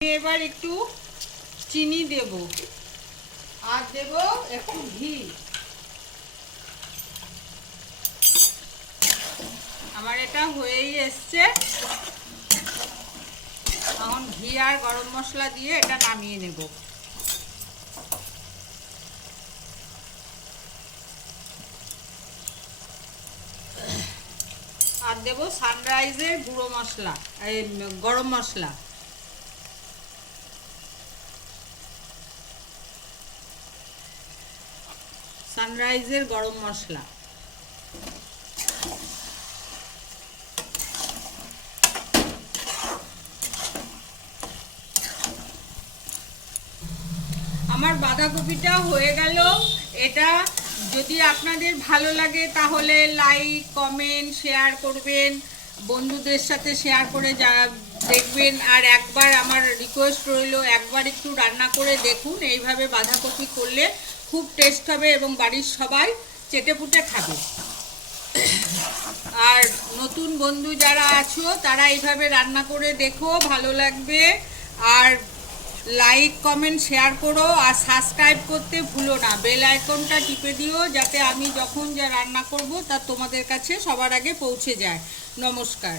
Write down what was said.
এবার একটু চিনি দেব আর দেব একটু ঘি। আমার এটা হয়েই এসছে। এখন ঘি আর গরম মশলা দিয়ে এটা নামিয়ে নেব। আর দেব সানরাইজের গুঁড়ো মশলা, গরম মশলা। সানরাইজের গরম মশলা। আমার বাঁধাকপিটা হয়ে গেল। এটা যদি আপনাদের ভালো লাগে তাহলে লাইক, কমেন্ট, শেয়ার করবেন, বন্ধুদের সাথে শেয়ার করে দেখবেন। আর একবার আমার রিকোয়েস্ট রইল, একবার একটু রান্না করে দেখুন। এইভাবে বাঁধাকপি করলে খুব টেস্ট হবে এবং বাড়ির সবাই চেটেপুটে খাবে। আর নতুন বন্ধু যারা আছো তারা এইভাবে রান্না করে দেখো, ভালো লাগবে। আর লাইক কমেন্ট শেয়ার করো, আর সাবস্ক্রাইব করতে ভুলো না, বেল আইকনটা টিপে দিও যাতে আমি যখন যা রান্না করব তা তোমাদের কাছে সবার আগে পৌঁছে যায়। নমস্কার।